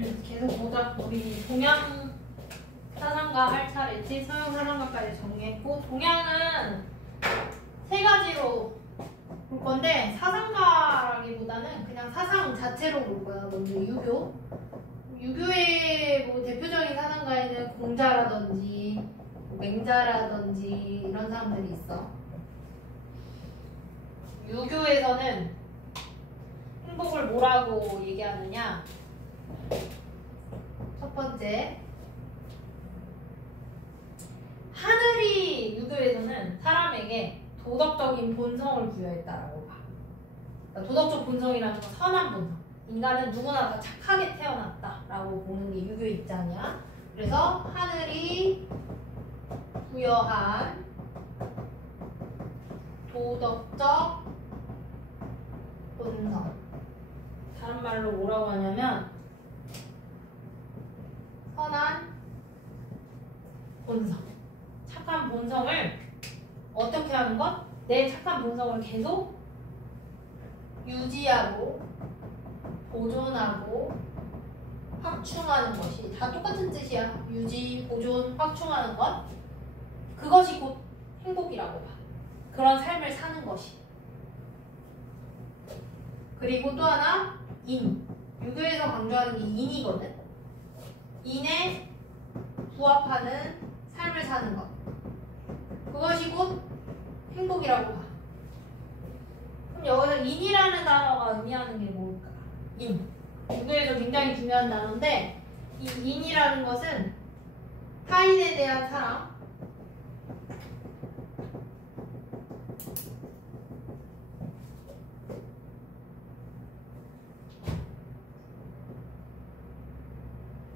계속 보자. 우리 동양 사상가 할 차례지. 서양 사상가까지 정리했고, 동양은 세 가지로 볼 건데, 사상가라기보다는 그냥 사상 자체로 볼 거야. 먼저 유교. 유교의 뭐 대표적인 사상가에는 공자라든지 맹자라든지 이런 사람들이 있어. 유교에서는 행복을 뭐라고 얘기하느냐? 첫 번째, 하늘이 유교에서는 사람에게 도덕적인 본성을 부여했다라고 봐. 그러니까 도덕적 본성이라는 건 선한 본성. 인간은 누구나 다 착하게 태어났다라고 보는 게 유교 입장이야. 그래서 하늘이 부여한 도덕적 본성. 다른 말로 뭐라고 하냐면 선한 본성. 착한 본성을 어떻게 하는 것? 내 착한 본성을 계속 유지하고 보존하고 확충하는 것이 다 똑같은 뜻이야. 유지, 보존, 확충하는 것. 그것이 곧 행복이라고 봐. 그런 삶을 사는 것이. 그리고 또 하나, 인. 유교에서 강조하는 게 인이거든. 인에 부합하는 삶을 사는 것. 그것이 곧 행복이라고 봐. 그럼 여기서 인이라는 단어가 의미하는 게 뭘까? 인. 유교에서 굉장히 중요한 단어인데, 이 인이라는 것은 타인에 대한 사랑,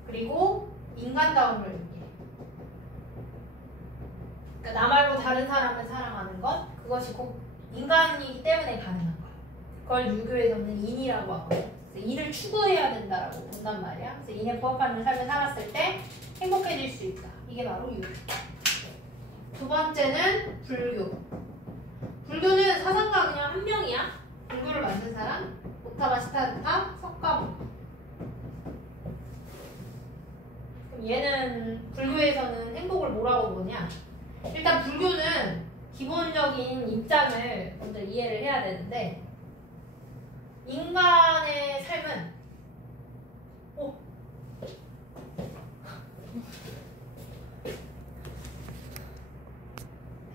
그리고 인간다움을 의미해. 그러니까 나말고 다른 사람을 사랑하는 것, 그것이 꼭 인간이기 때문에 가능한 거야. 그걸 유교에서는 인이라고 하거든. 그래서 인을 추구해야 된다라고 본단 말이야. 그래서 인에 부합하는 삶을 살았을 때 행복해질 수 있다. 이게 바로 유교. 두 번째는 불교. 불교는 사상가 그냥 한 명이야. 불교를 만든 사람, 고타마 시타르타 석가모니. 얘는 불교에서는 행복을 뭐라고 보냐? 일단 불교는 기본적인 입장을 먼저 이해를 해야 되는데, 인간의 삶은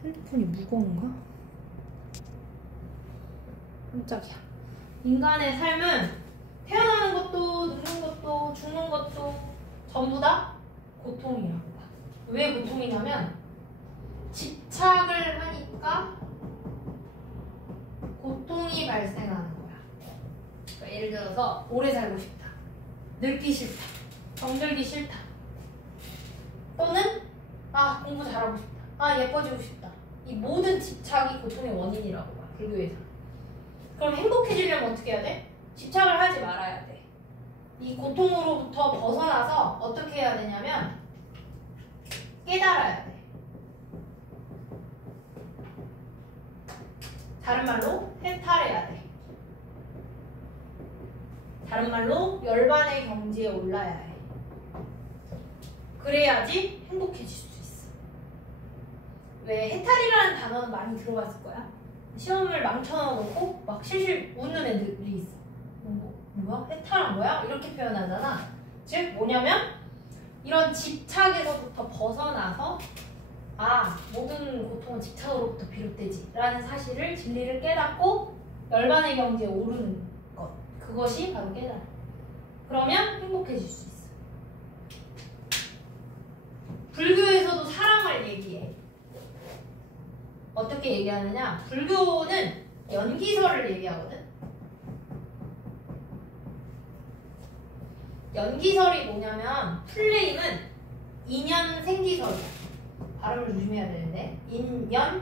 핸드폰이 무거운가? 깜짝이야. 인간의 삶은 태어나는 것도 늙는 것도 죽는 것도 전부 다 고통이라고 봐. 왜 고통이냐면 집착을 하니까 고통이 발생하는 거야. 그러니까 예를 들어서 오래 살고 싶다, 늙기 싫다, 병들기 싫다, 또는 공부 잘하고 싶다, 예뻐지고 싶다. 이 모든 집착이 고통의 원인이라고 봐, 불교에서. 그럼 행복해지려면 어떻게 해야 돼? 집착을 하지 말아야 돼. 이 고통으로부터 벗어나서 어떻게 해야 되냐면 깨달아야 돼. 다른 말로 해탈해야 돼. 다른 말로 열반의 경지에 올라야 해. 그래야지 행복해질 수 있어. 왜 해탈이라는 단어는 많이 들어봤을 거야. 시험을 망쳐놓고 막 실실 웃는 애들이 있어. 뭐야? 해탈한 거야? 이렇게 표현하잖아. 즉 뭐냐면 이런 집착에서부터 벗어나서 모든 고통은 집착으로부터 비롯되지 라는 사실을, 진리를 깨닫고 열반의 경지에 오르는 것, 그것이 바로 깨달음. 그러면 행복해질 수 있어. 불교에서도 사랑을 얘기해. 어떻게 얘기하느냐? 불교는 연기설을 얘기하거든. 연기설이 뭐냐면 플레임은 인연생기설이야. 발음을 조심해야 되는데, 인연생기설.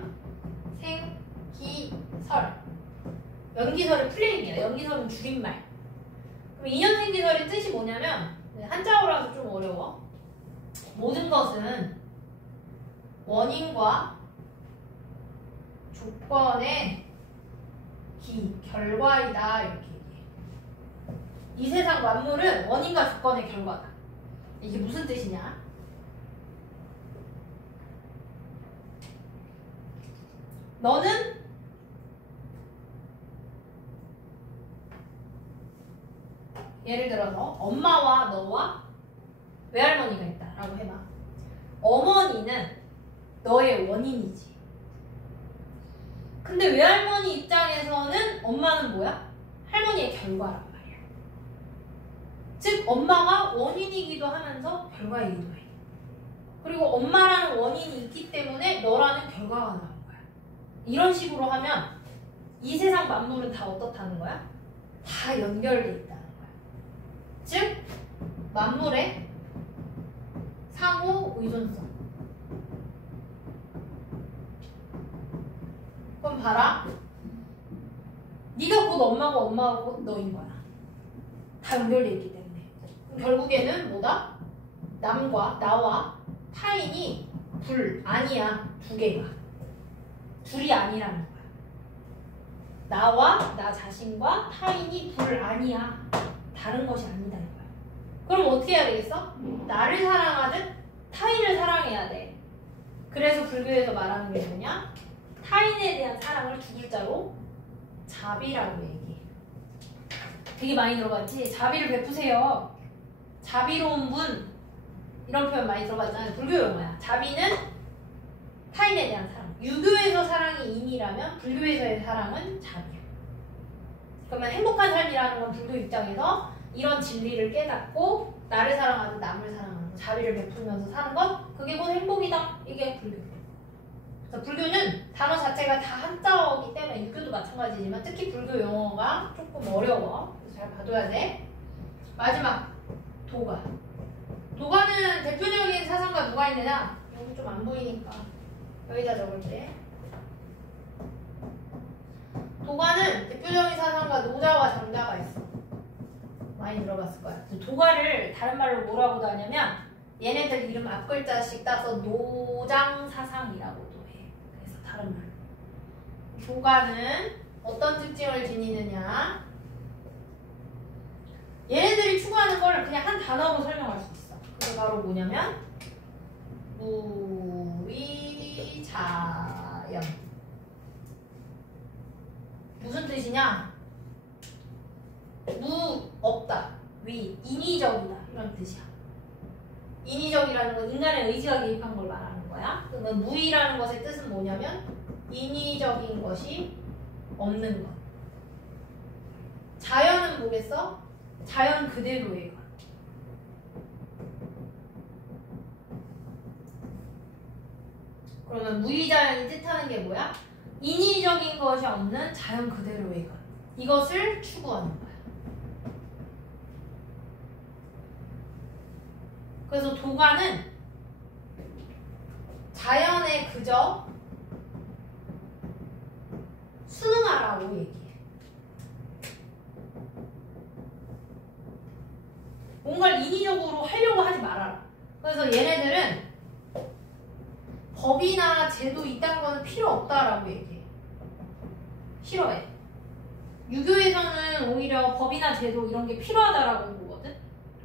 연기설은 플레임이야. 연기설은 줄임말. 그럼 인연생기설의 뜻이 뭐냐면, 한자어라서 좀 어려워. 모든 것은 원인과 조건의 결과이다, 이렇게 얘기해. 이 세상 만물은 원인과 조건의 결과다. 이게 무슨 뜻이냐? 너는 예를 들어서 엄마와 너와 외할머니가 있다라고 해봐. 어머니는 너의 원인이지. 근데 외할머니 입장에서는 엄마는 뭐야? 할머니의 결과란 말이야. 즉 엄마가 원인이기도 하면서 결과이기도 해. 그리고 엄마라는 원인이 있기 때문에 너라는 결과가 나온 거야. 이런 식으로 하면 이 세상 만물은 다 어떻다는 거야? 다 연결돼 있다는 거야. 즉 만물의 상호 의존성. 그럼 봐라. 네가 곧 엄마고 엄마가 곧 너인 거야. 다 연결돼 있기 때문에. 그럼 결국에는 뭐다? 남과 나와 타인이 아니야. 두 개가. 둘이 아니라는 거야. 나와 나 자신과 타인이 아니야. 다른 것이 아니다는 거야. 그럼 어떻게 해야 되겠어? 나를 사랑하듯 타인을 사랑해야 돼. 그래서 불교에서 말하는 게 뭐냐? 타인에 대한 사랑을 두 글자로 자비라고 얘기해. 되게 많이 들어봤지? 자비를 베푸세요. 자비로운 분. 이런 표현 많이 들어봤잖아요. 불교 용어야. 자비는 타인에 대한 사랑. 유교에서 사랑이 인이라면 불교에서의 사랑은 자비야. 그러면 행복한 삶이라는 건 불교 입장에서 이런 진리를 깨닫고 나를 사랑하는 남을 사랑하는 자비를 베풀면서 사는 것, 그게 곧 행복이다. 이게 불교. 그래서 불교는 단어 자체가 다 한자어이기 때문에 유교도 마찬가지지만 특히 불교 용어가 조금 어려워. 그래서 잘 봐둬야 돼. 마지막 도가. 도가는 대표적인 사상가 누가 있느냐? 여기 좀 안 보이니까 여기다 적을게. 도가는 대표적인 사상가 노자와 장자가 있어. 많이 들어봤을 거야. 도가를 다른 말로 뭐라고도 하냐면 얘네들 이름 앞글자씩 따서 노장사상이라고도 해. 그래서 다른 말로. 도가는 어떤 특징을 지니느냐? 얘네들이 추구하는 걸 그냥 한 단어로 설명할 수 있어. 그게 바로 뭐냐면 무위자연. 무슨 뜻이냐? 없다. 인위적이다. 이런 뜻이야. 인위적이라는 건 인간의 의지가 개입한 걸 말하는 거야. 그러면 무위라는 것의 뜻은 뭐냐면 인위적인 것이 없는 것. 자연은 뭐겠어? 자연 그대로의 것. 그러면 무위자연이 뜻하는 게 뭐야? 인위적인 것이 없는 자연 그대로의 것. 이것을 추구하는 거야. 그래서 도가는 자연에 그저 순응하라고 얘기해. 뭔가를 인위적으로 하려고 하지 말아라. 그래서 얘네들은 법이나 제도 있다는 건 필요 없다라고 얘기해. 싫어해. 유교에서는 오히려 법이나 제도 이런 게 필요하다라고 보거든.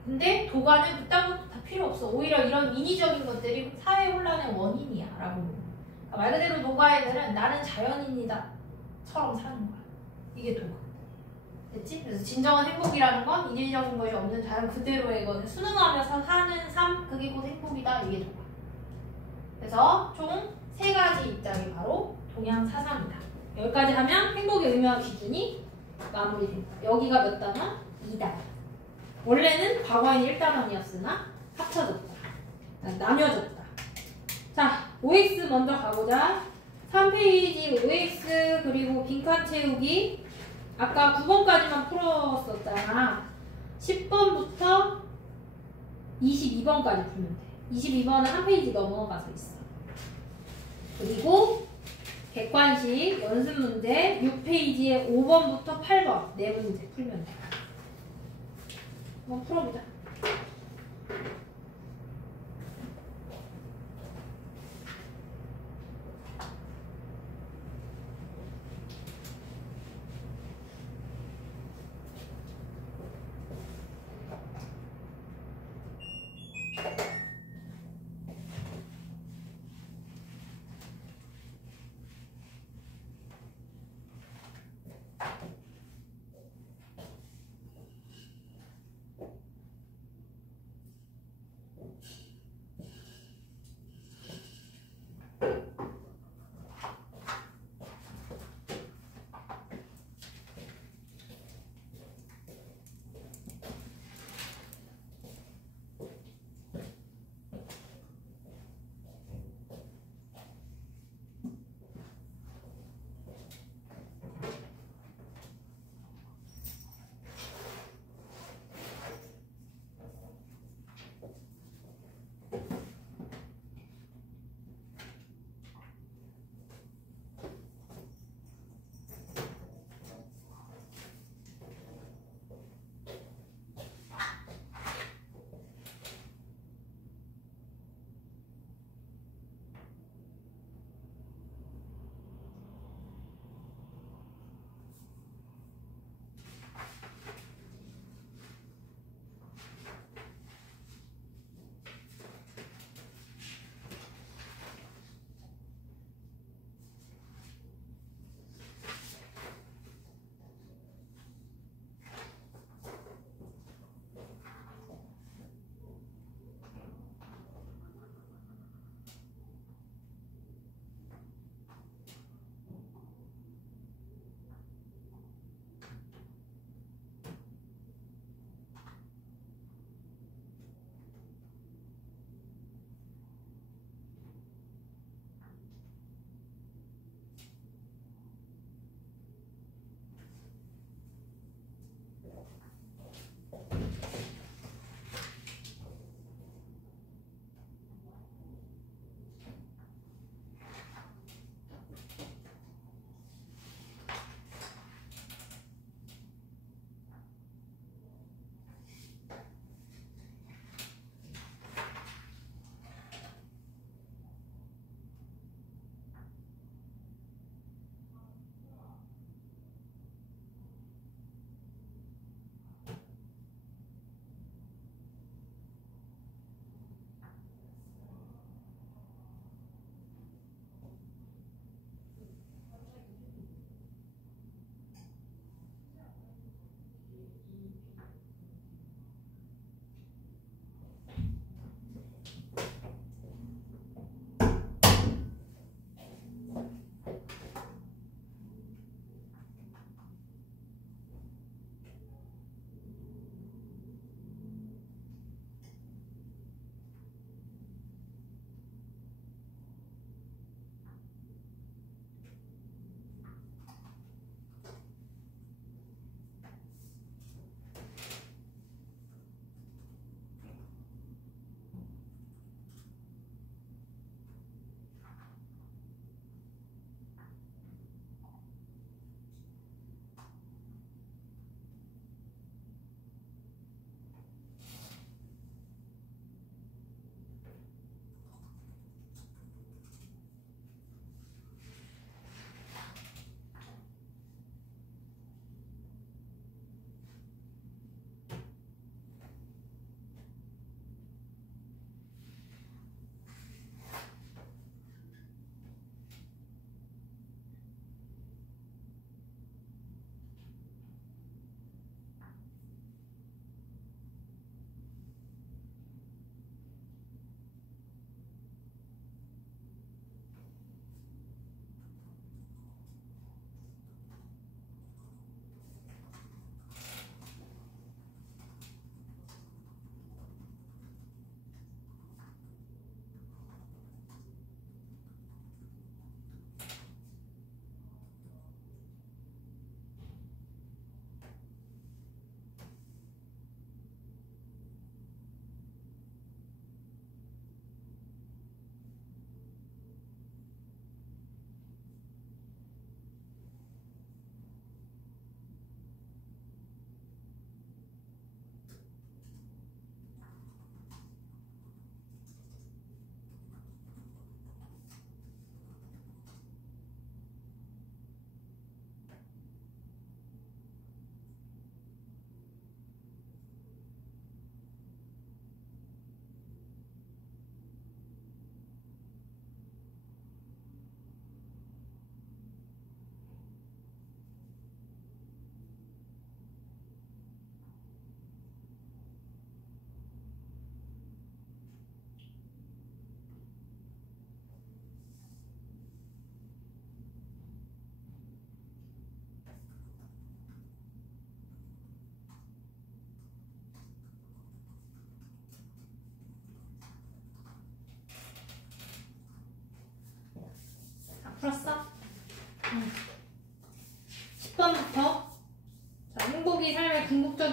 근데 도가는 그딴 것도 다 필요 없어. 오히려 이런 인위적인 것들이 사회 혼란의 원인이야 라고. 그러니까 말 그대로 도가 애들은 나는 자연인이다 처럼 사는 거야. 이게 도가. 됐지? 그래서 진정한 행복이라는 건 인위적인 것이 없는 자연 그대로의 것을 순응하면서 사는 삶, 그게 곧 행복이다. 이게 도가. 그래서 총 3가지 입장이 바로 동양 사상이다. 여기까지 하면 행복의 의미와 기준이 마무리됩니다. 여기가 몇 단원? 2단원. 원래는 과거에는 1단원이었으나 합쳐졌다. 나뉘어졌다. 자, OX 먼저 가보자. 3페이지 OX 그리고 빈칸 채우기. 아까 9번까지만 풀었었잖아. 10번부터 22번까지 풀면 돼. 22번은 한 페이지 넘어가서 있어. 그리고 객관식 연습 문제 6페이지에 5번부터 8번 4문제 풀면 돼. 한번 풀어보자.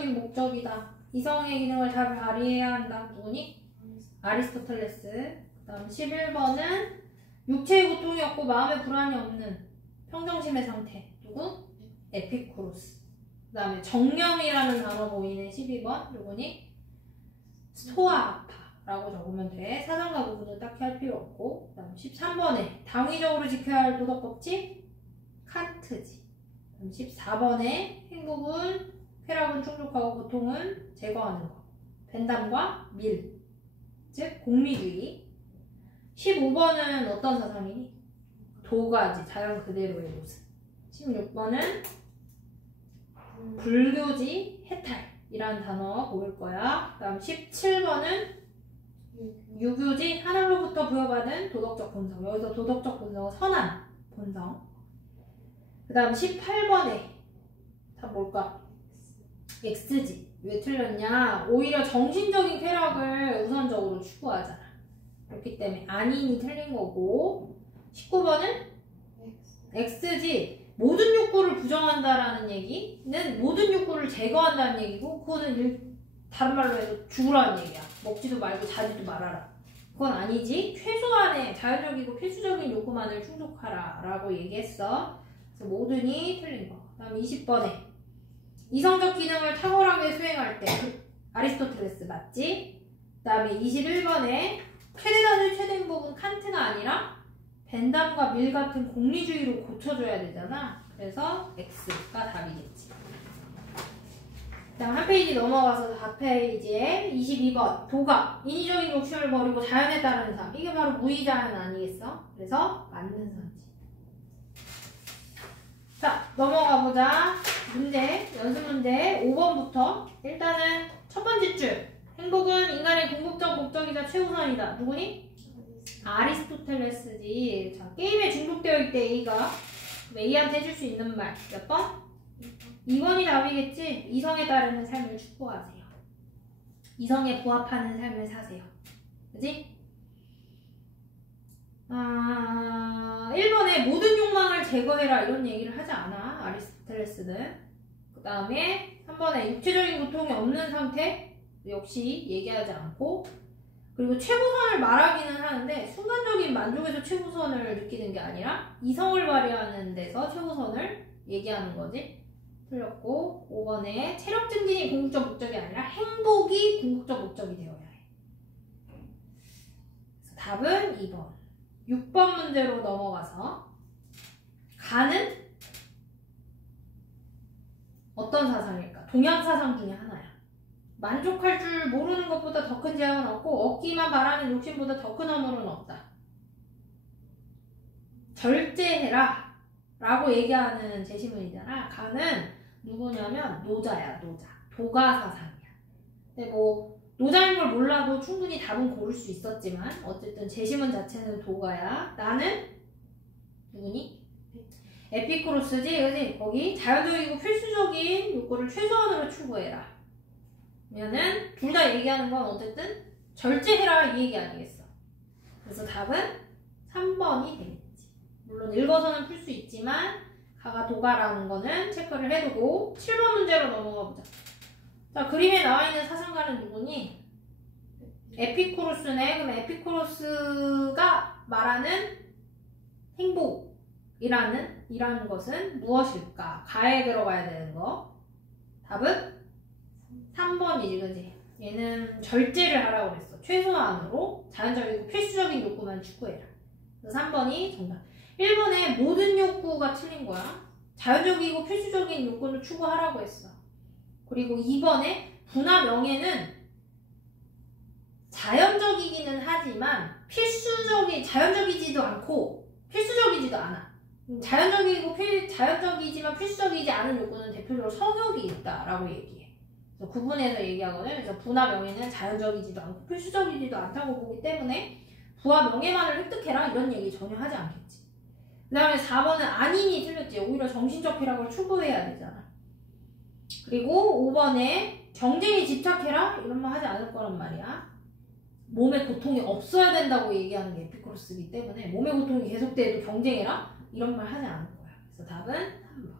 정신적인 목적이다. 이성의 기능을 잘 발휘해야 한다. 누구니? 아리스토텔레스. 그 다음 11번은 육체의 고통이 없고 마음의 불안이 없는 평정심의 상태. 누구? 에피쿠로스. 그 다음에 정령이라는 단어 보이네. 12번. 누구니? 스토아파라고 적으면 돼. 사상과 구분은 딱히 할 필요 없고. 그 다음 13번에 당위적으로 지켜야 할 도덕 법칙? 칸트지. 14번에 행복은 쾌락은 충족하고 고통은 제거하는 것. 벤담과 밀, 즉 공리주의. 15번은 어떤 사상이니? 도가지, 자연 그대로의 모습. 16번은 불교지, 해탈이라는 단어 보일 거야. 그 다음 17번은 유교지, 하늘로부터 부여받은 도덕적 본성. 여기서 도덕적 본성은 선한 본성. 그 다음 18번에 다 뭘까? X지. 왜 틀렸냐? 오히려 정신적인 쾌락을 우선적으로 추구하잖아. 그렇기 때문에 아닌이 틀린 거고. 19번은 X지. 모든 욕구를 부정한다라는 얘기는 모든 욕구를 제거한다는 얘기고, 그거는 다른 말로 해서 죽으라는 얘기야. 먹지도 말고 자지도 말아라. 그건 아니지. 최소한의 자연적이고 필수적인 욕구만을 충족하라 라고 얘기했어. 그래서 모든이 틀린 거. 그 다음 20번에 이성적 기능을 탁월하게 수행할 때 아리스토텔레스 맞지? 그 다음에 21번에 최대단의 최대 행복은 칸트가 아니라 벤담과 밀 같은 공리주의로 고쳐줘야 되잖아. 그래서 X가 답이겠지. 그 다음 한 페이지 넘어가서 4페이지에 22번 도가 인위적인 욕심을 버리고 자연에 따르는 삶. 이게 바로 무의자연 아니겠어? 그래서 맞는 선지. 자, 넘어가 보자. 문제, 연습 문제 5번부터. 일단은 첫 번째 줄. 행복은 인간의 궁극적 목적이자 최우선이다. 누구니? 아리스토텔레스지. 자, 게임에 중독되어 있대, A가. A한테 해줄 수 있는 말. 몇 번? 2번이 답이겠지? 이성에 따르는 삶을 추구하세요. 이성에 부합하는 삶을 사세요. 그지? 1번에 모든 욕망을 제거해라 이런 얘기를 하지 않아. 아리스토텔레스는. 그 다음에 3번에 육체적인 고통이 없는 상태 역시 얘기하지 않고, 그리고 최고선을 말하기는 하는데 순간적인 만족에서 최고선을 느끼는 게 아니라 이성을 발휘하는 데서 최고선을 얘기하는 거지. 틀렸고, 5번에 체력 증진이 궁극적 목적이 아니라 행복이 궁극적 목적이 되어야 해. 그래서 답은 2번. 6번 문제로 넘어가서 가는 어떤 사상일까? 동양 사상 중에 하나야. 만족할 줄 모르는 것보다 더 큰 재앙은 없고 얻기만 바라는 욕심보다 더 큰 허물은 없다. 절제해라 라고 얘기하는 제시문이잖아. 가는 누구냐면 노자야. 노자. 도가 사상이야. 근데 뭐 노자인 걸 몰라도 충분히 답은 고를 수 있었지만 어쨌든 제시문 자체는 도가야. 나는 누구니? 에피쿠로스지. 그지? 거기 자연적이고 필수적인 욕구를 최소한으로 추구해라. 그러면은 둘 다 얘기하는 건 어쨌든 절제해라 이 얘기 아니겠어. 그래서 답은 3번이 되겠지. 물론 읽어서는 풀 수 있지만 가가 도가라는 거는 체크를 해두고 7번 문제로 넘어가 보자. 자, 그림에 나와 있는 사상가는 누구니? 에피쿠로스네. 그럼 에피쿠로스가 말하는 행복이라는 것은 무엇일까? 가에 들어가야 되는 거. 답은 3번이지, 그지? 얘는 절제를 하라고 그랬어. 최소한으로 자연적이고 필수적인 욕구만 추구해라. 그래서 3번이 정답. 1번에 모든 욕구가 틀린 거야. 자연적이고 필수적인 욕구를 추구하라고 했어. 그리고 2번에 부나 명예는 자연적이기는 하지만 자연적이지도 않고 필수적이지도 않아. 자연적이지만 필수적이지 않은 욕구는 대표적으로 성욕이 있다라고 얘기해. 그래서 구분해서 얘기하거든. 그래서 부나 명예는 자연적이지도 않고 필수적이지도 않다고 보기 때문에 부와 명예만을 획득해라 이런 얘기 전혀 하지 않겠지. 그 다음에 4번은 아닌이 틀렸지. 오히려 정신적 쾌락을 추구해야 되잖아. 그리고 5번에 경쟁에 집착해라 이런 말 하지 않을 거란 말이야. 몸에 고통이 없어야 된다고 얘기하는 게 에피쿠로스이기 때문에 몸의 고통이 계속돼도 경쟁해라 이런 말 하지 않을 거야. 그래서 답은 3번.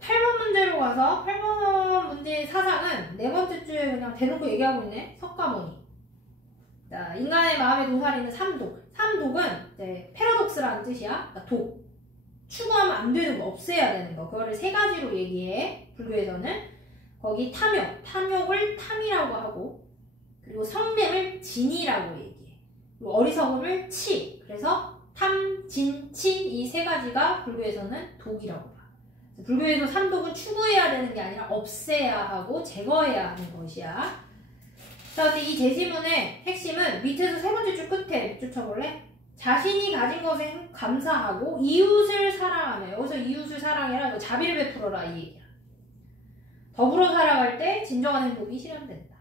8번 문제로 가서 8번 문제의 사상은 네 번째 주에 그냥 대놓고 얘기하고 있네. 석가모니. 자, 인간의 마음에 도사리는 삼독. 삼독은 이제 패러독스라는 뜻이야. 그러니까 독. 추구하면 안 되는 거, 없애야 되는 거. 그거를 세 가지로 얘기해. 불교에서는. 거기 탐욕. 탐욕을 탐이라고 하고, 그리고 성냄을 진이라고 얘기해. 그리고 어리석음을 치. 그래서 탐, 진, 치 이 세 가지가 불교에서는 독이라고 봐. 불교에서 삼독은 추구해야 되는 게 아니라 없애야 하고 제거해야 하는 것이야. 자, 이 제시문의 핵심은 밑에서 세 번째 줄 끝에 쫓아볼래? 자신이 가진 것에 감사하고 이웃을 사랑하며, 여기서 이웃을 사랑해라, 자비를 베풀어라 이 얘기야. 더불어 살아갈 때 진정한 행복이 실현된다.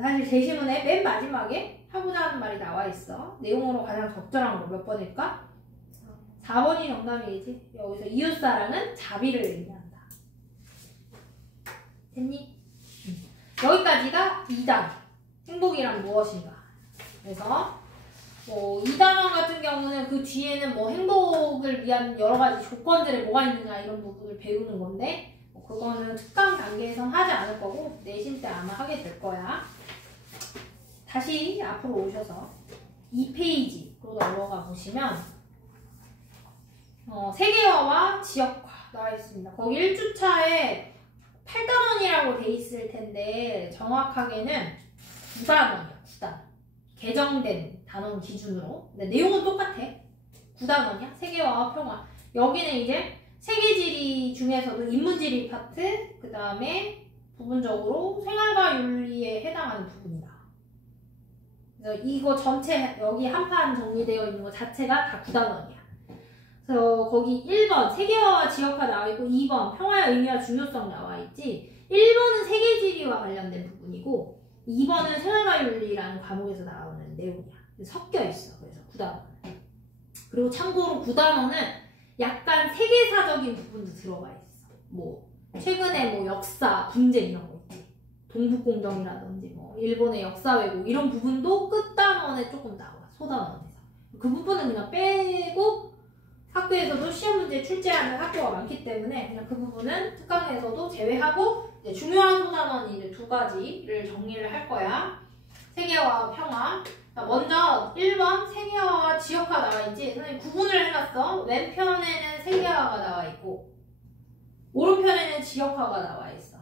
사실 제시문의 맨 마지막에 하고자 하는 말이 나와 있어. 내용으로 가장 적절한 거 몇 번일까? 4번이 정답이지. 여기서 이웃사랑은 자비를 의미한다. 됐니? 여기까지가 2단. 행복이란 무엇인가. 그래서 뭐 2단원 같은 경우는 그 뒤에는 뭐 행복을 위한 여러 가지 조건들이 뭐가 있느냐 이런 부분을 배우는 건데, 뭐 그거는 특강 단계에선 하지 않을 거고 내신 때 아마 하게 될 거야. 다시 앞으로 오셔서 2페이지로 넘어가 보시면 세계화와 지역화 나와 있습니다. 거기 1주차에 8단원이라고 돼 있을 텐데 정확하게는 9단원이야. 9단원. 개정된 단원 기준으로. 근데 내용은 똑같아. 9단원이야. 세계화와 평화. 여기는 이제 세계지리 중에서도 인문지리 파트, 그 다음에 부분적으로 생활과 윤리에 해당하는 부분이다. 그래서 이거 전체 여기 한 판 정리되어 있는 거 자체가 다 9단원이야. 그래서 거기 1번 세계화와 지역화 나와 있고 2번 평화의 의미와 중요성 나와 있지. 1번은 세계지리와 관련된 부분이고 2번은 생활과 윤리라는 과목에서 나오는 내용이야. 섞여 있어. 그래서 9단원. 그리고 참고로 9단원은 약간 세계사적인 부분도 들어가 있어. 뭐 최근에 뭐 역사, 분쟁 이런 거 있지. 동북공정이라든지 뭐 일본의 역사 왜곡 이런 부분도 끝단원에 조금 나와. 소단원에서. 그 부분은 그냥 빼고 학교에서도 시험 문제 출제하는 학교가 많기 때문에 그냥 그 부분은 특강에서도 제외하고 이제 중요한 소단원이 이제 두 가지를 정리를 할 거야. 세계화와 평화. 자, 먼저 1번 세계화와 지역화 나와 있지. 선생님 구분을 해놨어. 왼편에는 세계화가 나와 있고 오른편에는 지역화가 나와 있어.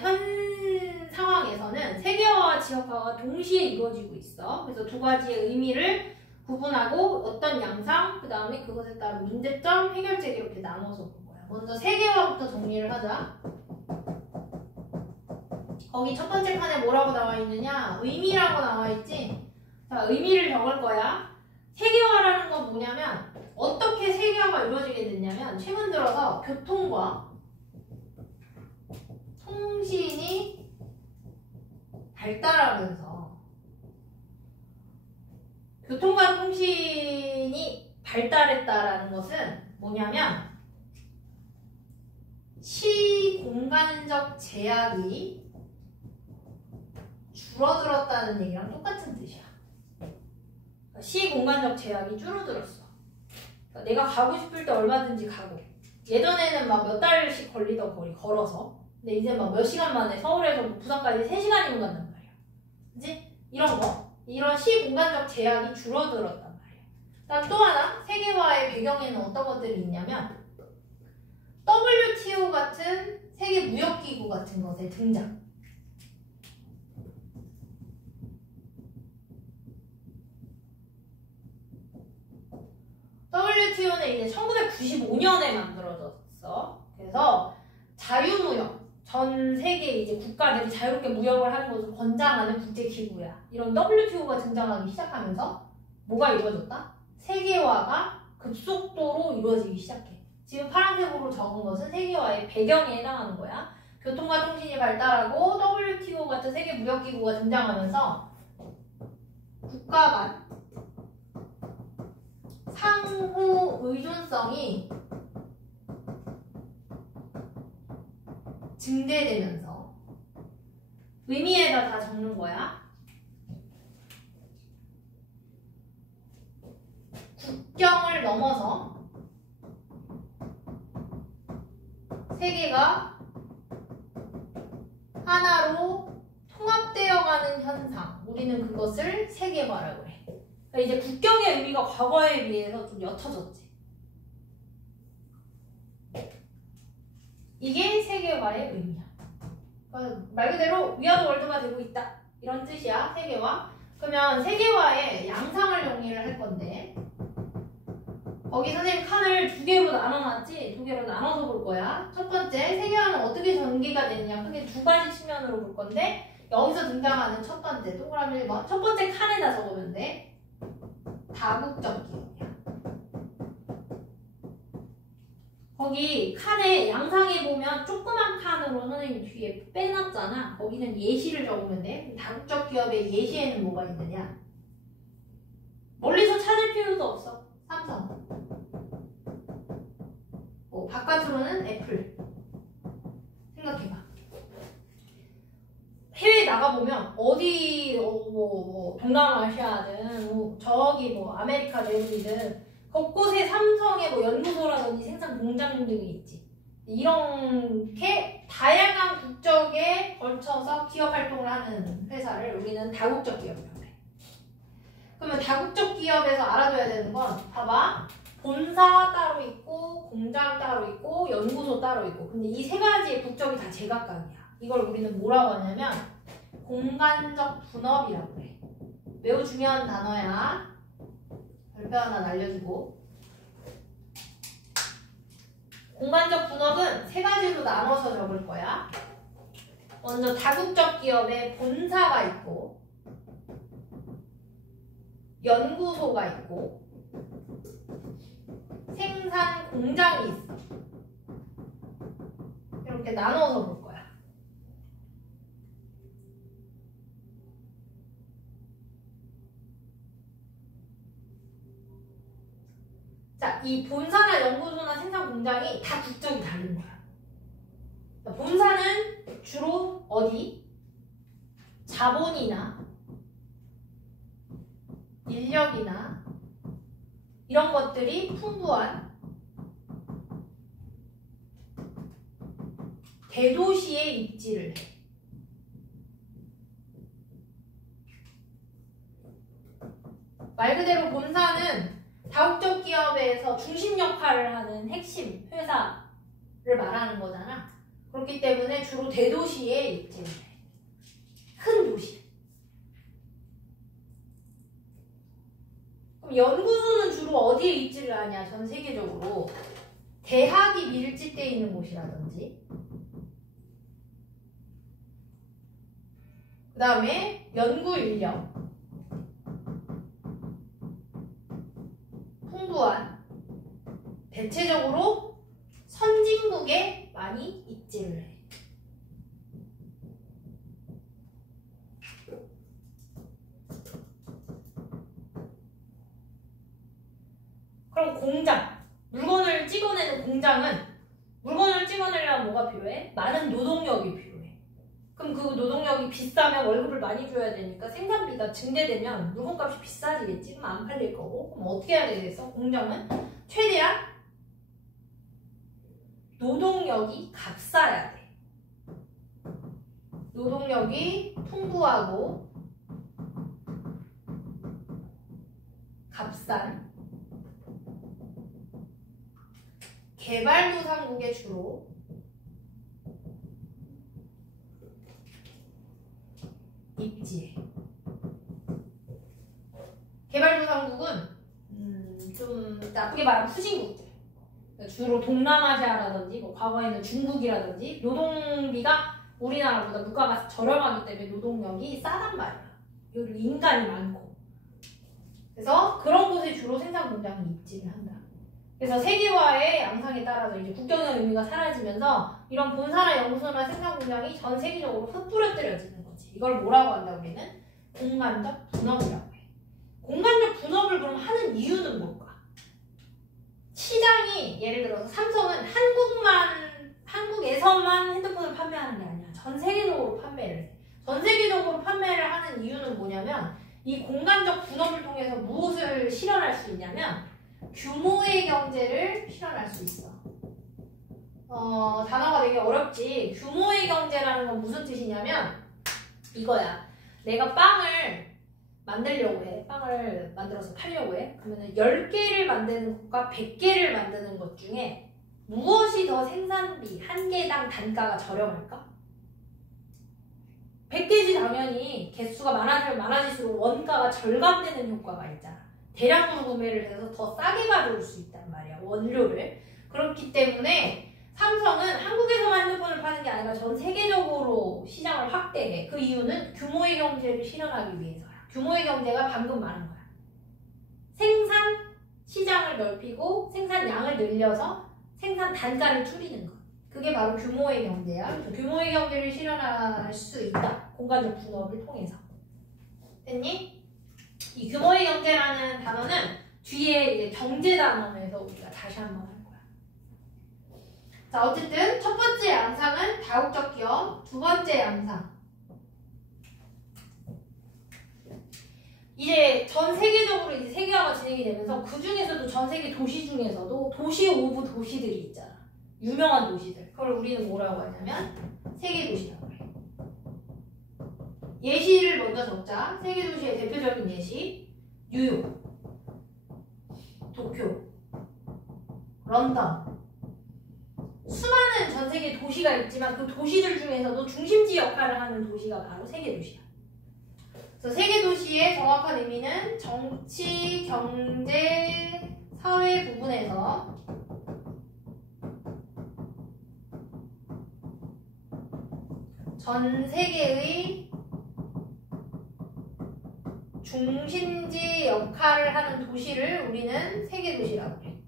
현 상황에서는 세계화와 지역화가 동시에 이루어지고 있어. 그래서 두 가지의 의미를 구분하고 어떤 양상, 그 다음에 그것에 따른 문제점, 해결책 이렇게 나눠서 본 거야. 먼저 세계화부터 정리를 하자. 거기 첫 번째 칸에 뭐라고 나와 있느냐? 의미라고 나와 있지? 자, 의미를 적을 거야. 세계화라는 건 뭐냐면 어떻게 세계화가 이루어지게 됐냐면 최근 들어서 교통과 통신이 발달하면서 교통과 통신이 발달했다라는 것은 뭐냐면 시공간적 제약이 줄어들었다는 얘기랑 똑같은 뜻이야. 시공간적 제약이 줄어들었어. 그러니까 내가 가고 싶을 때 얼마든지 가고 예전에는 막 몇 달씩 걸리던 거리 걸어서 근데 이제 막 몇 시간 만에 서울에서 부산까지 3시간이면 간단 말이야. 그치? 이런 거. 이런 시공간적 제약이 줄어들었단 말이야. 그다음 또 하나 세계화의 배경에는 어떤 것들이 있냐면 WTO 같은 세계 무역기구 같은 것의 등장. WTO는 이제 1995년에 만들어졌어. 그래서 자유무역, 전 세계 이제 국가들이 자유롭게 무역을 하는 것을 권장하는 국제기구야. 이런 WTO가 등장하기 시작하면서 뭐가 이루어졌다? 세계화가 급속도로 이루어지기 시작해. 지금 파란색으로 적은 것은 세계화의 배경에 해당하는 거야. 교통과 통신이 발달하고 WTO 같은 세계 무역기구가 등장하면서 국가 간 상호 의존성이 증대되면서 의미에다 다 적는 거야. 국경을 넘어서 세계가 하나로 통합되어 가는 현상. 우리는 그것을 세계화라고 해. 그러니까 이제 국경의 의미가 과거에 비해서 좀 옅어졌지. 이게 세계화의 의미야. 그러니까 말 그대로 위아더 월드가 되고 있다. 이런 뜻이야, 세계화. 그러면 세계화의 양상을 정리를 할 건데 거기 선생님 칸을 두 개로 나눠놨지? 두 개로 나눠서 볼 거야. 첫 번째, 세계화는 어떻게 전개가 되느냐. 크게 두 가지 측면으로 볼 건데 여기서 등장하는 첫 번째, 동그라미 1번. 첫 번째 칸에다 적으면 돼. 다국적 기업이야. 거기 칸에 양상에 보면 조그만 칸으로 선생님 뒤에 빼놨잖아. 거기는 예시를 적으면 돼. 다국적 기업의 예시에는 뭐가 있느냐. 멀리서 찾을 필요도 없어. 삼성. 바깥으로는 애플. 생각해봐. 해외 나가보면 어디 동남아시아든 저기 아메리카 내륙이든 곳곳에 삼성의 연구소라든지 생산 공장 등이 있지. 이렇게 다양한 국적에 걸쳐서 기업 활동을 하는 회사를 우리는 다국적 기업이라고 해. 그러면 다국적 기업에서 알아둬야 되는 건 봐봐. 본사 따로 있고 공장 따로 있고 연구소 따로 있고. 근데 이 세 가지의 국적이 다 제각각이야. 이걸 우리는 뭐라고 하냐면 공간적 분업이라고 해. 매우 중요한 단어야. 별표 하나 날려주고. 공간적 분업은 세 가지로 나눠서 적을 거야. 먼저 다국적 기업에 본사가 있고 연구소가 있고 생산 공장이 있어. 이렇게 나눠서 볼 거야. 자, 이 본사나 연구소나 생산 공장이 다 국적이 다른 거야. 본사는 주로 어디? 자본이나 인력이나 이런 것들이 풍부한 대도시에 입지를 해. 말 그대로 본사는 다국적 기업에서 중심 역할을 하는 핵심 회사를 말하는 거잖아. 그렇기 때문에 주로 대도시에 입지를 해. 큰 도시. 그럼 연구소는 주로 어디에 입지를 하냐? 전 세계적으로 대학이 밀집되어 있는 곳이라든지 그 다음에 연구 인력 풍부한 대체적으로 선진국에 많이 입지를 해. 그럼 공장, 물건을 찍어내는 공장은 물건을 찍어내려면 뭐가 필요해? 많은 노동력이 필요해. 그럼 그 노동력이 비싸면 월급을 많이 줘야 되니까 생산비가 증대되면 물건값이 비싸지겠지? 그럼 안 팔릴 거고. 그럼 어떻게 해야 되겠어? 공장은 최대한 노동력이 값싸야 돼. 노동력이 풍부하고 값싼 개발도상국에 주로 입지해. 개발도상국은 좀 나쁘게 말하면 후진국들. 주로 동남아시아라든지 과거에는 중국이라든지 노동비가 우리나라보다 물가가 저렴하기 때문에 노동력이 싸단 말이야. 여기 인간이 많고. 그래서 그런 곳에 주로 생산 공장이 입지를 한다. 그래서 세계화의 양상에 따라서 이제 국경의 의미가 사라지면서 이런 본사나 연구소나 생산 공장이 전 세계적으로 흩뿌려뜨려지는 거지. 이걸 뭐라고 한다 우리는? 공간적 분업이라고 해. 공간적 분업을 그럼 하는 이유는 뭘까? 시장이 예를 들어서 삼성은 한국에서만 핸드폰을 판매하는 게 아니야. 전 세계적으로 판매를 해. 전 세계적으로 판매를 하는 이유는 뭐냐면 이 공간적 분업을 통해서 무엇을 실현할 수 있냐면 규모의 경제를 실현할 수 있어. 단어가 되게 어렵지. 규모의 경제라는 건 무슨 뜻이냐면 이거야. 내가 빵을 만들려고 해. 빵을 만들어서 팔려고 해. 그러면 10개를 만드는 것과 100개를 만드는 것 중에 무엇이 더 생산비, 한 개당 단가가 저렴할까? 100개지 당연히 개수가 많아지면 많아질수록 원가가 절감되는 효과가 있잖아. 대량으로 구매를 해서 더 싸게 가져올 수 있단 말이야. 원료를. 그렇기 때문에 삼성은 한국에서만 핸드폰을 파는 게 아니라 전 세계적으로 시장을 확대해. 그 이유는 규모의 경제를 실현하기 위해서야. 규모의 경제가 방금 말한 거야. 생산 시장을 넓히고 생산량을 늘려서 생산 단가를 줄이는 것. 그게 바로 규모의 경제야. 그래서 규모의 경제를 실현할 수 있다. 공간적 분업을 통해서. 됐니? 이 규모의 경제라는 단어는 뒤에 이제 경제 단어에서 우리가 다시 한번 할 거야. 자, 어쨌든 첫 번째 양상은 다국적 기업, 두 번째 양상. 이제 전 세계적으로 이제 세계화가 진행이 되면서 그 중에서도 전 세계 도시 중에서도 도시 오브 도시들이 있잖아. 유명한 도시들. 그걸 우리는 뭐라고 하냐면 세계 도시라고 해. 예시를 먼저 적자. 세계 도시의 대표적인 예시. 뉴욕, 도쿄, 런던. 수많은 전 세계 도시가 있지만 그 도시들 중에서도 중심지 역할을 하는 도시가 바로 세계 도시야. 그래서 세계 도시의 정확한 의미는 정치, 경제, 사회 부분에서 전 세계의 중심지 역할을 하는 도시를 우리는 세계 도시라고 해.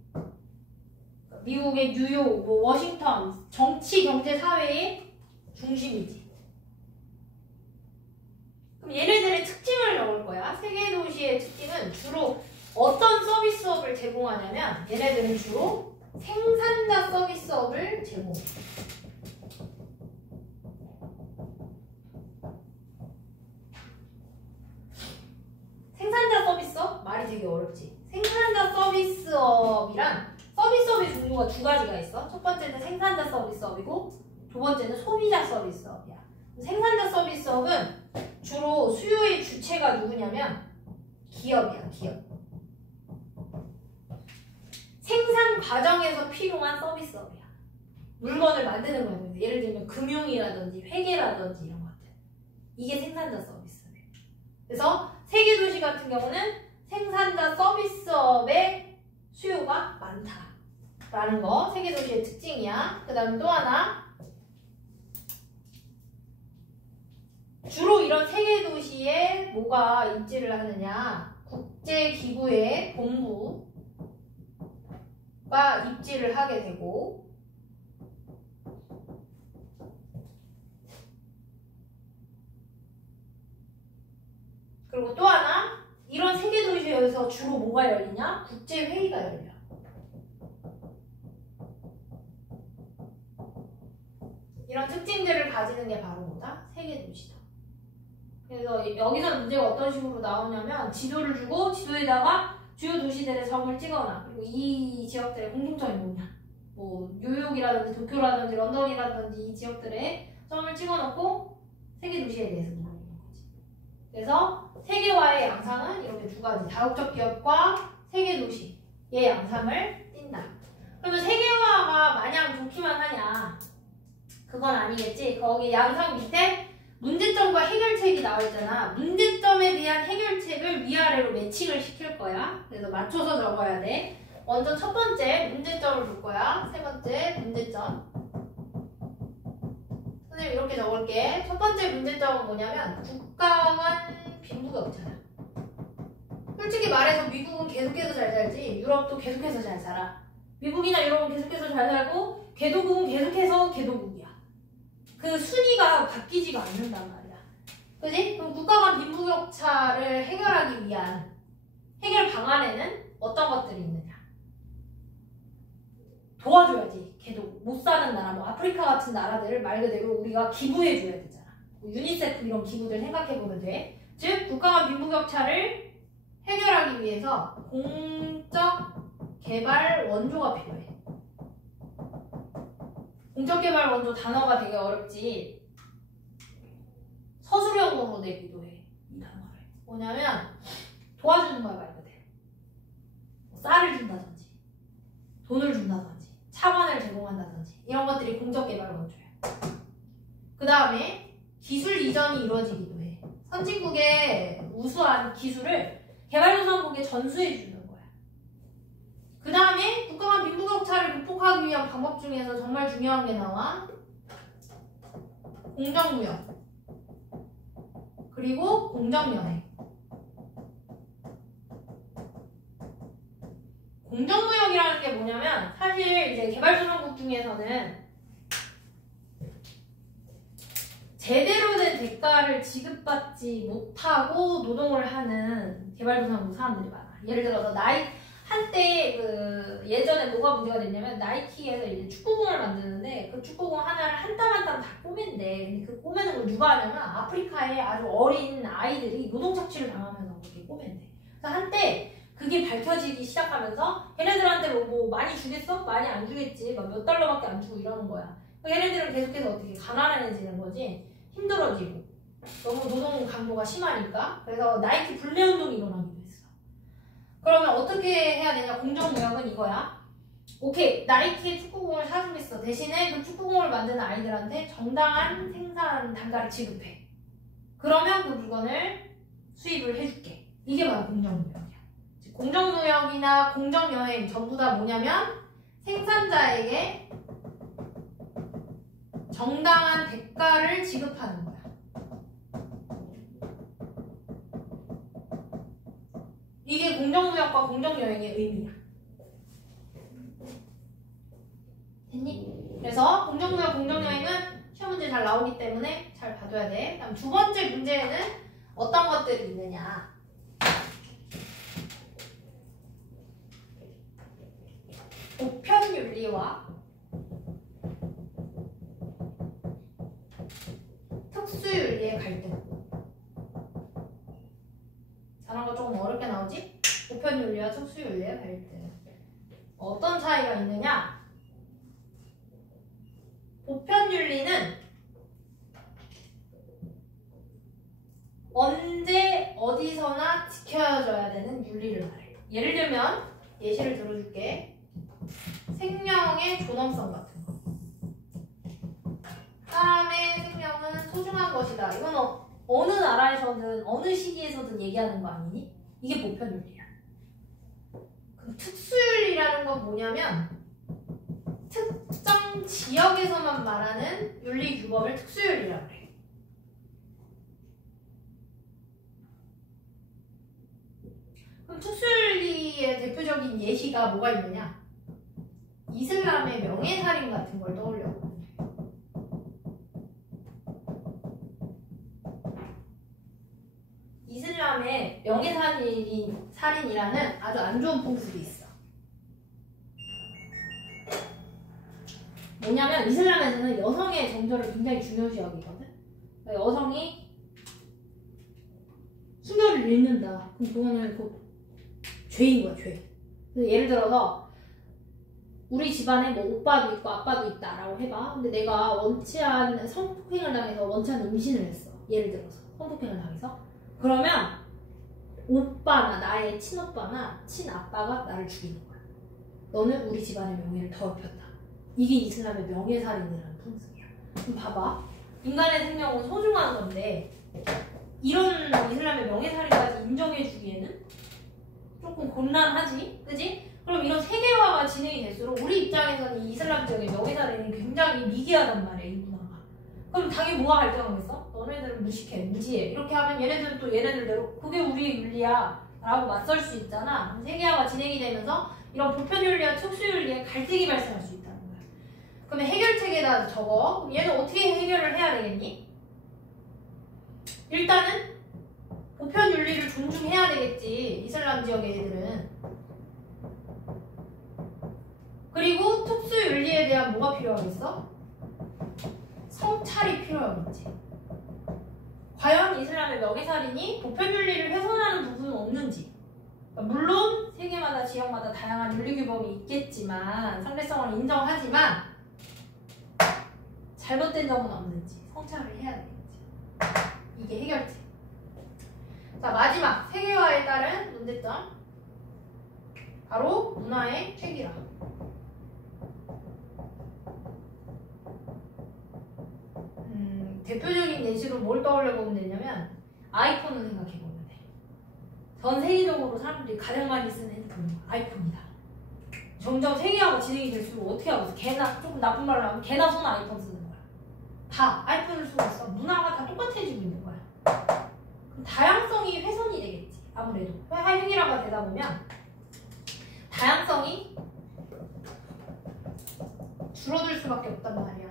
미국의 뉴욕, 워싱턴, 정치, 경제, 사회의 중심이지. 그럼 얘네들의 특징을 적을 거야. 세계 도시의 특징은 주로 어떤 서비스업을 제공하냐면 얘네들은 주로 생산자 서비스업을 제공해. 생산자 서비스업? 말이 되게 어렵지. 생산자 서비스업이란 서비스업의 종류가 두 가지가 있어. 첫 번째는 생산자 서비스업이고 두 번째는 소비자 서비스업이야. 생산자 서비스업은 주로 수요의 주체가 누구냐면 기업이야, 기업. 생산 과정에서 필요한 서비스업이야. 물건을 만드는 거야. 예를 들면 금융이라든지 회계라든지 이런 것들. 이게 생산자 서비스업이야. 그래서 세계도시 같은 경우는 생산자 서비스업의 수요가 많다라는 거 세계도시의 특징이야. 그 다음에 또 하나 주로 이런 세계도시에 뭐가 입지를 하느냐 국제기구의 본부가 입지를 하게 되고 그리고 또 하나 이런 세계도시에서 주로 뭐가 열리냐? 국제회의가 열려. 이런 특징들을 가지는 게 바로 뭐다? 세계도시다. 그래서 여기서 문제가 어떤 식으로 나오냐면 지도를 주고 지도에다가 주요 도시들의 점을 찍어놔. 그리고 이 지역들의 공통점이 뭐냐? 뭐 뉴욕이라든지 도쿄라든지 런던이라든지 이 지역들의 점을 찍어놓고 세계도시에 대해서 물어보는 거지. 그래서 세계화의 양상은 이렇게 두 가지. 다국적 기업과 세계도시의 양상을 띈다. 그러면 세계화가 마냥 좋기만 하냐? 그건 아니겠지. 거기 양상 밑에 문제점과 해결책이 나와 있잖아. 문제점에 대한 해결책을 위아래로 매칭을 시킬 거야. 그래서 맞춰서 적어야 돼. 먼저 첫 번째 문제점을 볼 거야. 세 번째 문제점. 선생님 이렇게 적을게. 첫 번째 문제점은 뭐냐면 국가 간 빈부격차야. 솔직히 말해서 미국은 계속해서 잘 살지 유럽도 계속해서 잘 살아. 미국이나 유럽은 계속해서 잘 살고 개도국은 계속해서 개도국이야. 그 순위가 바뀌지가 않는단 말이야. 그지? 그럼 국가 간 빈부격차를 해결하기 위한 해결 방안에는 어떤 것들이 있느냐? 도와줘야지. 개도국. 못 사는 나라, 뭐 아프리카 같은 나라들을 말 그대로 우리가 기부해줘야 되잖아. 뭐 유니세프 이런 기구들 생각해보면 돼. 즉 국가 간 빈부격차를 해결하기 위해서 공적 개발 원조가 필요해. 공적개발 원조 단어가 되게 어렵지. 서술형으로 내기도 해. 이 단어를. 뭐냐면 도와주는 거야 말 그대로. 쌀을 준다든지 돈을 준다든지 차관을 제공한다든지 이런 것들이 공적개발 원조야. 그 다음에 기술 이전이 이루어지기도 해. 선진국의 우수한 기술을 개발도상국에 전수해 주는 거야. 그 다음에 국가 간 빈부격차를 극복하기 위한 방법 중에서 정말 중요한 게 나와. 공정무역 그리고 공정연행. 공정무역이라는 게 뭐냐면 사실 이제 개발도상국 중에서는 제대로 된 대가를 지급받지 못하고 노동을 하는 개발도상국 사람들이 많아. 예를 들어서 한때 예전에 뭐가 문제가 됐냐면 나이키에서 이제 축구공을 만드는데 그 축구공 하나를 한 땀 한 땀 다 꼬맨대. 근데 그 꼬매는 걸 누가 하냐면 아프리카의 아주 어린 아이들이 노동 착취를 당하면서 그렇게 꼬맨대. 그래서 한때 그게 밝혀지기 시작하면서 걔네들한테 뭐 많이 주겠어? 많이 안 주겠지. 막 몇 달러밖에 안 주고 이러는 거야. 걔네들은 계속해서 어떻게 가난해지는 거지. 힘들어지고 너무 노동 강도가 심하니까. 그래서 나이키 불매 운동이 일어나기도 했어. 그러면 어떻게 해야 되냐. 공정무역은 이거야. 오케이, 나이키의 축구공을 사주겠어. 대신에 그 축구공을 만드는 아이들한테 정당한 생산 단가를 지급해. 그러면 그 물건을 수입을 해줄게. 이게 바로 공정무역이야. 공정무역이나 공정여행 전부 다 뭐냐면 생산자에게 정당한 대가를 지급하는 거야. 이게 공정무역과 공정여행의 의미야. 됐니? 그래서 공정무역, 공정여행은 시험 문제 잘 나오기 때문에 잘 봐줘야 돼. 다음 두 번째 문제에는 어떤 것들이 있느냐. 보편윤리와 특수윤리의 갈등. 단어가 조금 어렵게 나오지? 보편윤리와 특수윤리의 갈등. 어떤 차이가 있느냐? 보편윤리는 언제 어디서나 지켜져야 되는 윤리를 말해. 예를 들면 예시를 들어줄게. 생명의 존엄성 같은 거. 사람의 생명은 소중한 것이다. 이건 어느 나라에서든 어느 시기에서든 얘기하는 거 아니니? 이게 보편윤리야. 그럼 특수윤리라는 건 뭐냐면 특정 지역에서만 말하는 윤리 규범을 특수윤리라고 해. 그럼 특수윤리의 대표적인 예시가 뭐가 있느냐? 이슬람의 명예살인 같은 걸 떠올려보면 이슬람의 명예살인이라는 아주 안 좋은 풍습이 있어. 뭐냐면 이슬람에서는 여성의 정절을 굉장히 중요시 여기거든. 여성이 수녀를 잃는다. 그럼 그거는 죄인 거야, 죄. 그래서 예를 들어서 우리 집안에 뭐 오빠도 있고 아빠도 있다라고 해봐. 근데 내가 원치 않은 성폭행을 당해서 원치 않은 임신을 했어. 예를 들어서 성폭행을 당해서. 그러면 오빠나 나의 친오빠나 친아빠가 나를 죽이는 거야. 너는 우리 집안의 명예를 더럽혔다. 이게 이슬람의 명예살인이라는 풍습이야. 그럼 봐봐. 인간의 생명은 소중한 건데 이런 이슬람의 명예살인까지 인정해주기에는 조금 곤란하지? 그지? 그럼 이런 세계화가 진행이 될수록 우리 입장에서는 이 이슬람 지역의 명예살인이 굉장히 미개하단 말이야, 이 문화가. 그럼 당연히 뭐가 갈등하겠어? 너네들은 무식해, 무지해. 이렇게 하면 얘네들은 또 얘네들대로 그게 우리의 윤리야 라고 맞설 수 있잖아. 세계화가 진행이 되면서 이런 보편윤리와 특수윤리의 갈등이 발생할 수 있다는 거야. 그러면 해결책에다 적어. 그럼 얘는 어떻게 해결을 해야 되겠니? 일단은 보편윤리를 존중해야 되겠지, 이슬람 지역의 애들은. 그리고 특수윤리에 대한 뭐가 필요하겠어? 성찰이 필요하겠지. 과연 이슬람의 명예살인이 보편윤리를 훼손하는 부분은 없는지. 그러니까 물론 세계마다 지역마다 다양한 윤리규범이 있겠지만 상대성을 인정하지만 잘못된 점은 없는지 성찰을 해야 되겠지. 이게 해결책. 자, 마지막 세계화에 따른 문제점. 바로 문화의 획일화. 대표적인 예시로 뭘 떠올려 보면 되냐면 아이폰을 생각해 보면 돼. 전 세계적으로 사람들이 가장 많이 쓰는 핸드폰은 아이폰이다. 점점 세계화가 진행이 될수록 어떻게 하고 있어? 개나, 조금 나쁜 말로 하면 개나 소나 아이폰 쓰는 거야. 다 아이폰을 쓰고 있어. 문화가 다 똑같아지고 있는 거야. 그럼 다양성이 훼손이 되겠지. 아무래도 획일화가 되다 보면 다양성이 줄어들 수밖에 없단 말이야.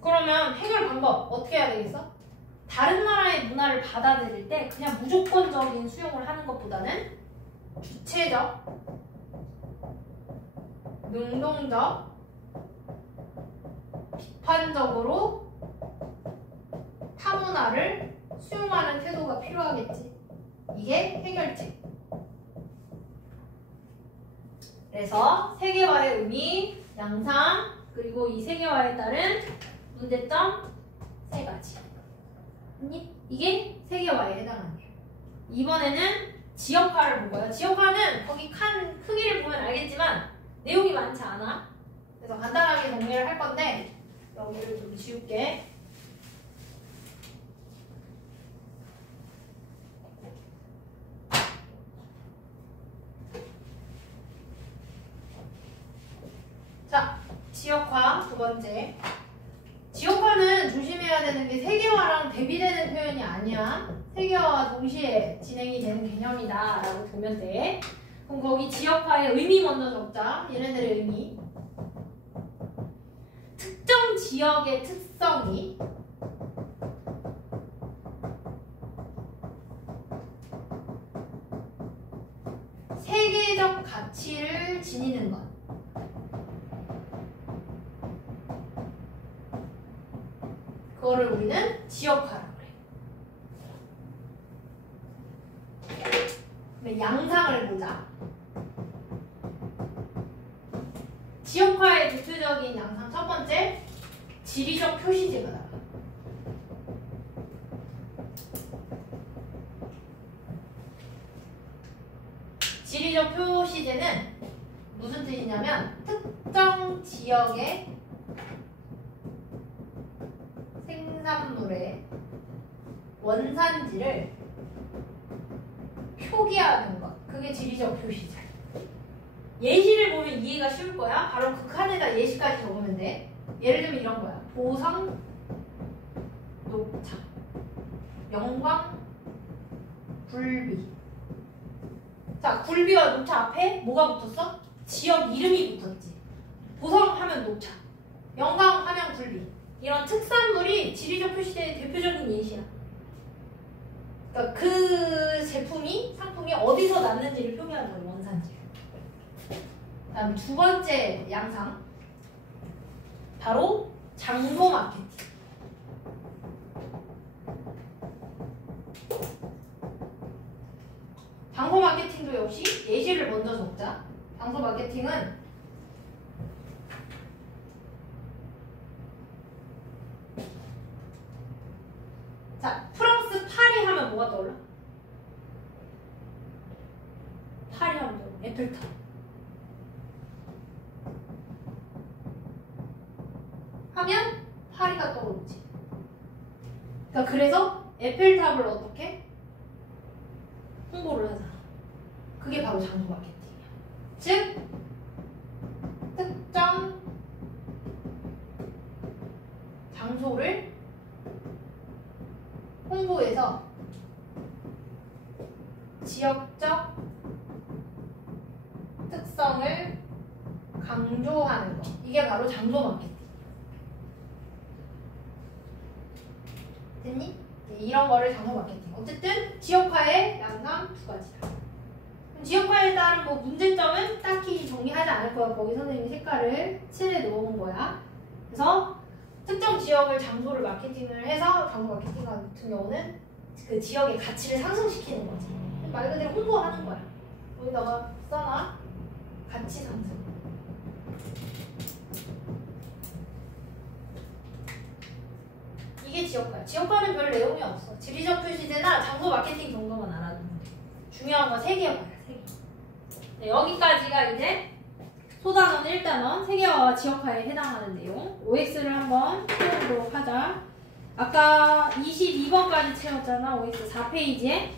그러면 해결 방법 어떻게 해야 되겠어? 다른 나라의 문화를 받아들일 때 그냥 무조건적인 수용을 하는 것보다는 주체적, 능동적, 비판적으로 타 문화를 수용하는 태도가 필요하겠지. 이게 해결책. 그래서 세계화의 의미, 양상, 그리고 이 세계화에 따른 문제점 3가지. 이게 세계화에 해당하는 거예요. 이번에는 지역화를 볼 거예요. 지역화는 거기 칸 크기를 보면 알겠지만 내용이 많지 않아. 그래서 간단하게 정리를 할 건데 여기를 좀 지울게. 자, 지역화 두 번째. 지역화는 조심해야 되는 게 세계화랑 대비되는 표현이 아니야. 세계화와 동시에 진행이 되는 개념이다 라고 보면 돼. 그럼 거기 지역화의 의미 먼저 적자. 얘네들의 의미. 특정 지역의 특성이 세계적 가치를 지니는 것. 그거를 우리는 지역화라고 그래. 양상을 보자. 지역화의 대표적인 양상 첫 번째, 지리적 표시제가 나와. 지리적 표시제는 무슨 뜻이냐면 특정 지역의 생산물의 원산지를 표기하는 것. 그게 지리적 표시제. 예시를 보면 이해가 쉬울 거야. 바로 그 칸에다 예시까지 적으면 돼. 예를 들면 이런 거야. 보성, 녹차, 영광, 굴비. 자, 굴비와 녹차 앞에 뭐가 붙었어? 지역 이름이 붙었지. 보성 하면 녹차, 영광 하면 굴비. 이런 특산물이 지리적 표시대의 대표적인 예시야. 그러니까 그 제품이, 상품이 어디서 났는지를 표기하는 거예요. 원산지. 다음 두 번째 양상, 바로 장소 마케팅. 장소 마케팅도 역시 예시를 먼저 적자. 장소 마케팅은 자, 프랑스 파리 하면 뭐가 떠올라? 파리 하면 떠올라. 에펠탑. 하면 파리가 떠오르지. 그러니까 그래서 에펠탑을 어떻게 홍보를 하잖아. 그게 바로 장소 마케팅이야. 즉 특정 장소를 홍보해서 지역적 특성을 강조하는 것. 이게 바로 장소 마케팅. 됐니? 이런 거를 장소 마케팅. 어쨌든 지역화의 양상 두 가지다. 지역화에 따른 뭐 문제점은 딱히 정리하지 않을 거야. 거기 선생님이 색깔을 칠해 놓은 거야. 그래서 특정 지역을 장소를 마케팅을 해서 장소 마케팅 같은 경우는 그 지역의 가치를 상승시키는 거지. 말 그대로 홍보하는 거야. 여기다가 써놔. 가치 상승. 이게 지역화야. 지역화는 별 내용이 없어. 지리적 표시제나 장소 마케팅 정도만 알아두면 돼. 중요한 건 세계화야. 세계화. 네, 여기까지가 이제 소단원 1단원 세계화와 지역화에 해당하는 내용. OX를 한번 채워보도록 하자. 아까 22번까지 채웠잖아. OX 4페이지에.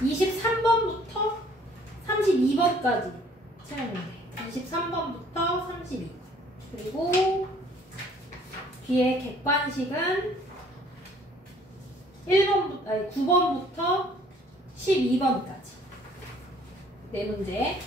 23번부터 32번까지 채우면 돼. 23번부터 32번. 그리고 뒤에 객관식은 9번부터 12번까지. 네 문제.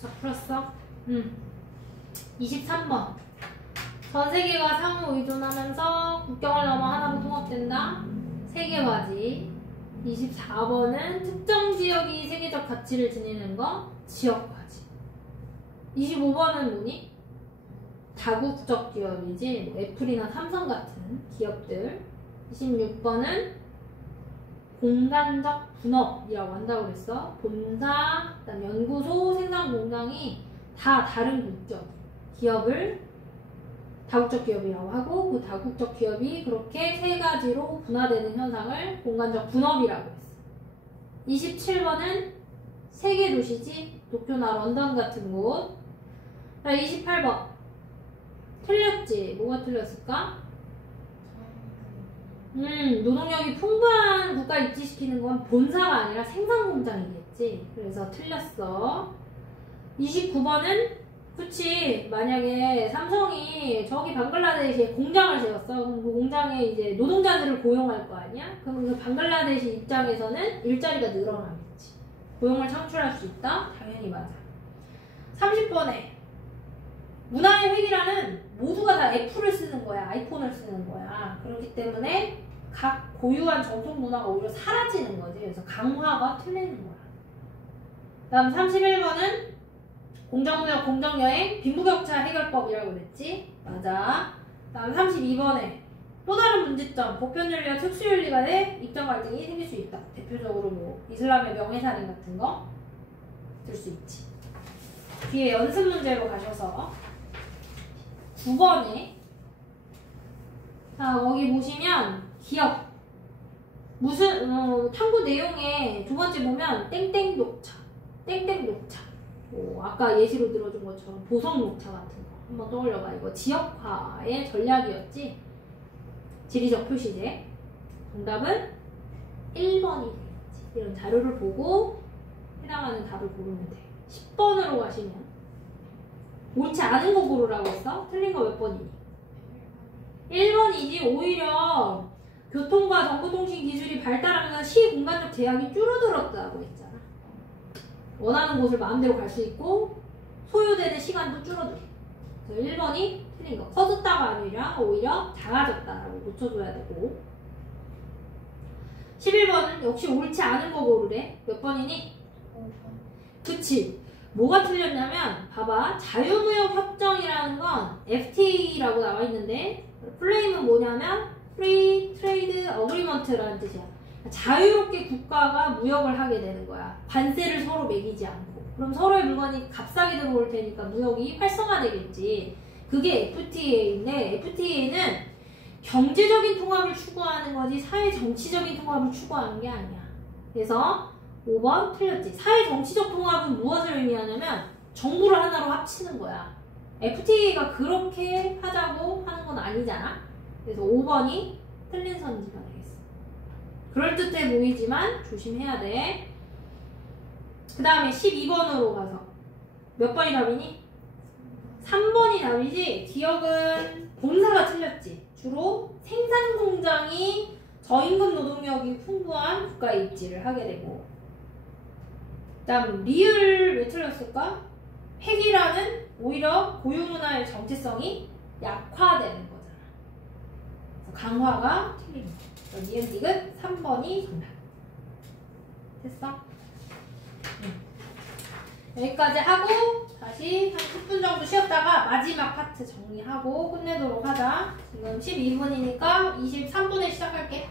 자, 풀었어? 23번. 전 세계가 상호 의존하면서 국경을 넘어 하나로 통합된다. 세계화지. 24번은 특정 지역이 세계적 가치를 지니는 거. 지역화지. 25번은 뭐니? 다국적 기업이지. 뭐 애플이나 삼성 같은 기업들. 26번은 공간적 분업이라고 한다고 그랬어. 본사, 그다음 연구소, 생산 공장이 다 다른 국적 기업을 다국적 기업이라고 하고 그 다국적 기업이 그렇게 세 가지로 분화되는 현상을 공간적 분업이라고 했어. 27번은 세계 도시지 도쿄나 런던 같은 곳. 자, 28번 틀렸지? 뭐가 틀렸을까? 노동력이 풍부한 국가 입지시키는 건 본사가 아니라 생산공장이겠지. 그래서 틀렸어. 29번은 그치, 만약에 삼성이 저기 방글라데시에 공장을 세웠어. 그럼 그 공장에 이제 노동자들을 고용할 거 아니야? 그럼 그 방글라데시 입장에서는 일자리가 늘어나겠지. 고용을 창출할 수 있다? 당연히 맞아. 30번에 문화의 획일화는 모두가 다 애플을 쓰는 거야. 아이폰을 쓰는 거야. 그렇기 때문에 각 고유한 전통 문화가 오히려 사라지는 거지. 그래서 강화가 틀리는 거야. 다음 31번은 공정무역, 공정여행, 빈부격차 해결법이라고 그랬지? 맞아. 다음 32번에 또 다른 문제점, 보편윤리와 특수윤리 간의 입장 갈등이 생길 수 있다. 대표적으로 뭐 이슬람의 명예살인 같은 거 들 수 있지. 뒤에 연습 문제로 가셔서 9번에 자, 거기 보시면 기업 무슨 탐구 내용에 두 번째 보면 땡땡 녹차, 땡땡 녹차. 아까 예시로 들어준 것처럼 보석 녹차 같은 거 한번 떠올려봐. 이거 지역화의 전략이었지. 지리적 표시제. 정답은 1번이 되겠지. 이런 자료를 보고 해당하는 답을 고르면 돼. 10번으로 가시면 옳지 않은 거 고르라고 했어? 틀린 거 몇 번이니? 1번이지. 오히려 교통과 정보통신 기술이 발달하면서 시 공간적 제약이 줄어들었다고 했잖아. 원하는 곳을 마음대로 갈 수 있고 소요되는 시간도 줄어들어. 그래서 1번이 틀린 거. 커졌다가 아니라 오히려 작아졌다라고 고쳐줘야 되고. 11번은 역시 옳지 않은 거 고르래. 몇 번이니? 5번. 그치. 뭐가 틀렸냐면 봐봐. 자유무역 협정이라는 건 FTA라고 나와 있는데 플레임은 뭐냐면 Free Trade Agreement라는 뜻이야. 자유롭게 국가가 무역을 하게 되는 거야. 관세를 서로 매기지 않고. 그럼 서로의 물건이 값싸게 들어올 테니까 무역이 활성화되겠지. 그게 FTA인데 FTA는 경제적인 통합을 추구하는 거지 사회 정치적인 통합을 추구하는 게 아니야. 그래서 5번 틀렸지. 사회 정치적 통합은 무엇을 의미하냐면 정부를 하나로 합치는 거야. FTA가 그렇게 하자고 하는 건 아니잖아. 그래서 5번이 틀린 선지가 되겠어. 그럴듯해 보이지만 조심해야 돼. 그 다음에 12번으로 가서 몇 번이 답이니? 3번이 답이지. 기억은 본사가 틀렸지. 주로 생산공장이 저임금 노동력이 풍부한 국가 입지를 하게 되고. 그 다음 리을 왜 틀렸을까? 획일화는 오히려 고유문화의 정체성이 약화되는 거잖아. 그래서 강화가 틀린 거. 니은딕은 3번이 정답. 됐어? 여기까지 하고 다시 한 10분 정도 쉬었다가 마지막 파트 정리하고 끝내도록 하자. 지금 12분이니까 23분에 시작할게.